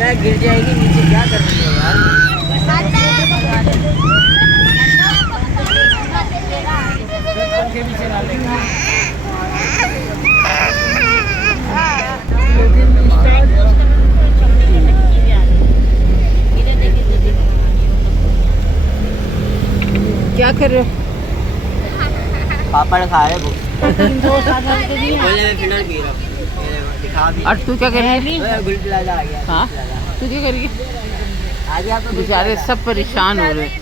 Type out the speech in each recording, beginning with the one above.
मैं गिर जाएगी नीचे, क्या कर रही हो यार? पंखे भी चला लेंगे। क्या कर रहे हो? पापड़ खा रहे हो। और तू क्या कर रही है? हाँ, तू क्या कर रही है? बेचारे सब परेशान हो रहे हैं।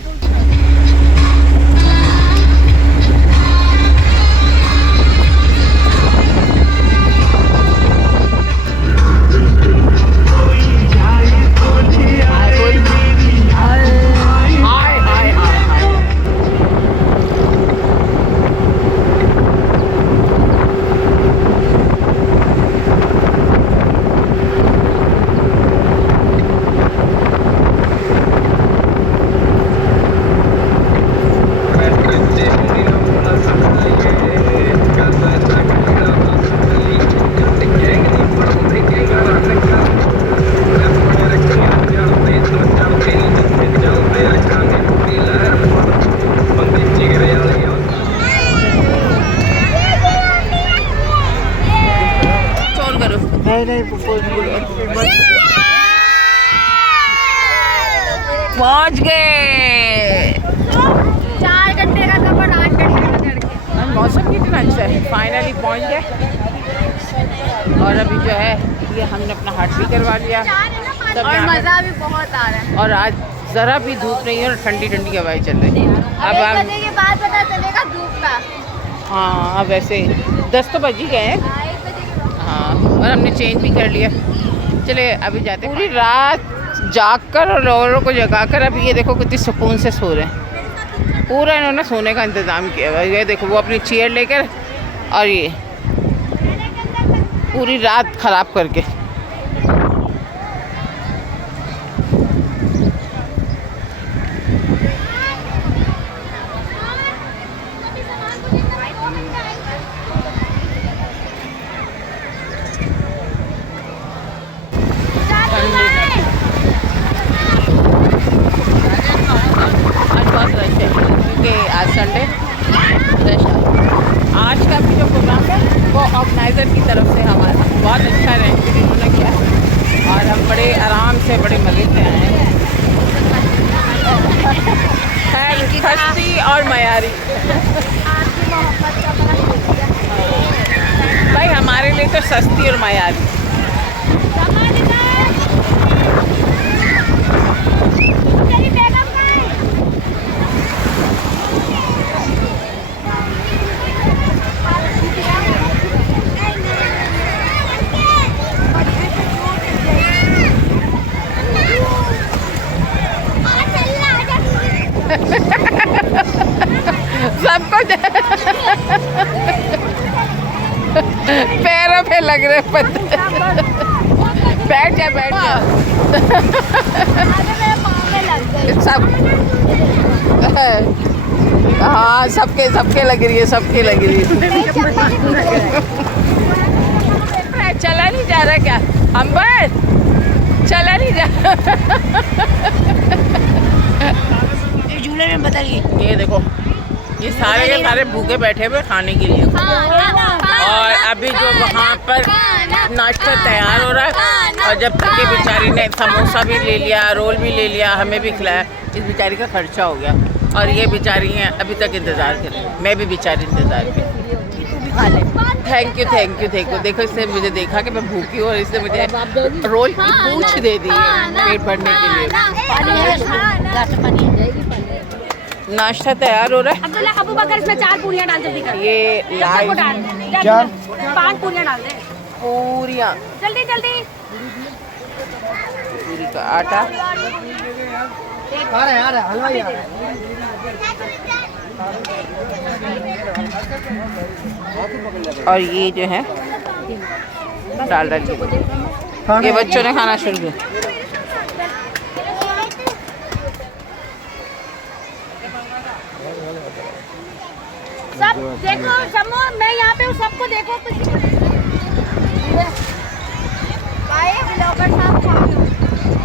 पहुंच गए 4 घंटे का सफर 8 घंटे में चढ़ के। मौसम कितना अच्छा है। फाइनली पहुंच गए और अभी जो है ये हमने अपना हाट भी करवा लिया और मज़ा भी बहुत आ रहा है। और आज ज़रा भी धूप नहीं है और ठंडी ठंडी हवाएं चल रही है। अब 1 बजे के बाद पता चलेगा धूप का। हाँ, अब वैसे 10 तो बज ही गए हैं। 1 बजे के बाद। हाँ, और हमने चेंज भी कर लिया। चले अभी जाते हैं। पूरी रात जाग कर और औरों को जगा कर अभी ये देखो कितनी सुकून से सो रहे हैं। पूरा इन्होंने सोने का इंतज़ाम किया हुआ है। ये देखो वो अपनी चेयर लेकर और ये पूरी रात ख़राब करके। आज संडे आज का भी जो प्रोग्राम है वो ऑर्गेनाइज़र की तरफ से हमारा बहुत अच्छा अरेंजमेंट इन्होंने किया और हम बड़े आराम से बड़े मज़े से आए हैं। सस्ती और मयारी भाई, हमारे लिए तो सस्ती और मयारी। सबको पैरों पे लग रहे पत्थर। बैठ जा बैठ जा। सब हाँ, सबके लग रही है, सबके लग रही है। चला नहीं जा रहा क्या अंबर? चला नहीं जा। झूले में बताइए। ये देखो ये सारे के सारे भूखे बैठे हुए खाने के लिए और अभी जो वहाँ पर नाश्ता तैयार हो रहा है और जब तक ये बेचारी ने समोसा भी ले लिया, रोल भी ले लिया, हमें भी खिलाया, इस बेचारी का खर्चा हो गया और ये बेचारी हैं अभी तक इंतज़ार कर रही। मैं भी बेचारी इंतज़ार की। Thank you. देखो इसने मुझे देखा कि मैं भूखी हूँ और इसने मुझे रोल की पूंछ दे दी है पेट भरने के लिए। नाश्ता तैयार हो रहा है। अबू बकर इसमें 4 पूरियां डाल जल्दी कर। ये लाइव 5 पूरियां डाल दे। पूरियाँ जल्दी जल्दी। पूरी का आटा हलवाई और ये जो है डाल ये बच्चों ने खाना शुरू किया। सब देखो शम्मू, मैं यहाँ पे हूँ, सबको देखो। ब्लॉगर साहब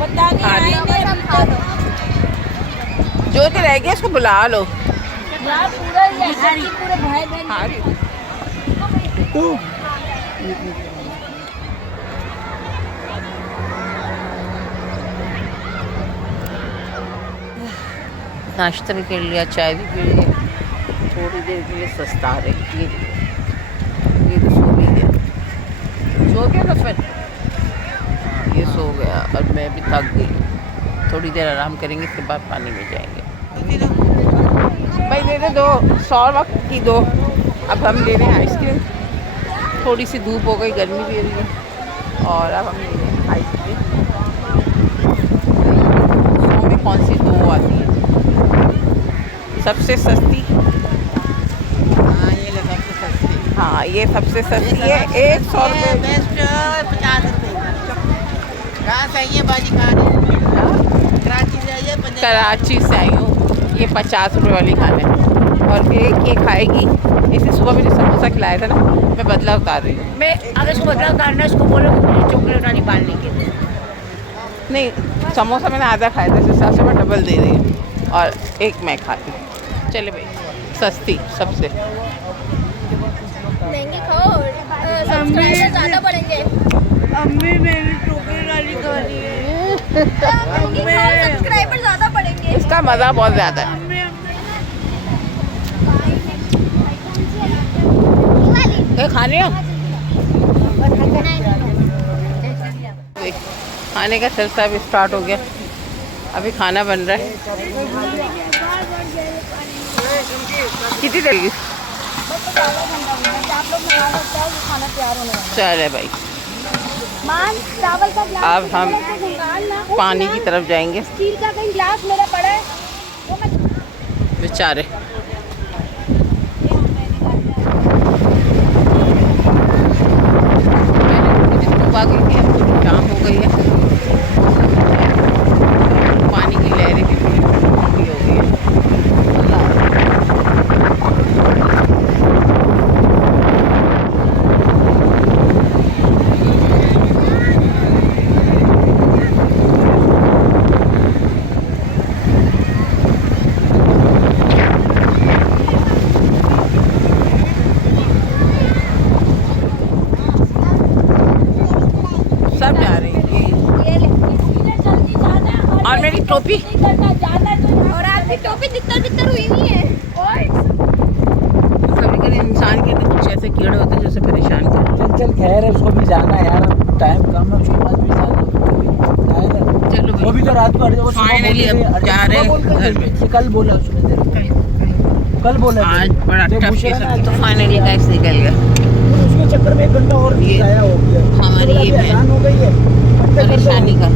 पता नहीं हाँ। आएंगे हम खा दो जो कि रह गया उसको बुला लो। यार पूरा ये सब्जी पूरे भाई बहन हाँ नाश्ता भी कर लिया, चाय भी पी लिया, थोड़ी देर के लिए सस्ता रही। ये तो सो भी गया, सो गया ना फिर ये सो गया और मैं भी थक गई। थोड़ी देर आराम करेंगे, इसके बाद पानी में जाएंगे। भाई दे दे दो 100 वक्त की दो। अब हम ले रहे हैं आइसक्रीम। थोड़ी सी धूप हो गई, गर्मी भी हो रही है और अब हम ले रहे हैं आइसक्रीम। 100 में कौन सी दो आती है सबसे सस्ती? हाँ ये ले सबसे सस्ती। हाँ ये सबसे सस्ती है, 100 रुपये। बेस्ट 50 रुपये। कहाँ से आई है बाजी खाने? कराची से आई है। कराची से आई हूँ। ये 50 रुपये वाली खाना है और एक ये खाएगी। इसे सुबह मुझे समोसा खिलाया था ना, मैं बदला उतार रही हूँ। मैं अगर इसको बदला उतारना इसको बोलो चॉकलेट वाली बालने के लिए। नहीं समोसा मैंने आधा खाया था, इस हिसाब से मैं डबल दे रही हूँ और एक मैं खाती हूँ। चले भाई, सस्ती सबसे। महंगी खाओ, सब्सक्राइबर ज़्यादा बढ़ेंगे। अम्मी मेरी चॉकलेट वाली खा रही है। सब्सक्राइबर ज़्यादा बढ़ेंगे। इसका मज़ा बहुत ज़्यादा है। ये खाने हो? खाने का सिलसिला भी स्टार्ट हो गया। अभी खाना बन रहा है। कितनी देर की? चले भाई, चावल का ग्लास अब हम पानी की तरफ जाएंगे। स्टील का कहीं ग्लास मेरा पड़ा है वो मैं बेचारे जाम हो गई है। पानी की लहरें भी पूरी हो गई है। सब जा रहे हैं ये ले जल्दी जाना है और मेरी टोपी करना जाना है तो और आपकी टोपी तितर हुई नहीं है। और कभी कभी इंसान के अंदर कुछ ऐसे कीड़े होते हैं जैसे परेशान करते चल चल खैर है, उसको भी जाना है यार, टाइम कम है, उसके बाद भी जाना है। चलो वो भी तो रात को वो सुबह फाइनली अब बोल जा रहे हैं घर पे। कल बोला उसने तेरे को, कल बोला आज बड़ा जब टफ पूछा केस ना, है। तो फाइनली गाइस निकल गया। उसके चक्कर में 1 घंटा और ये जाया हो गया। हमारी ये आसान हो गई है। परेशानी का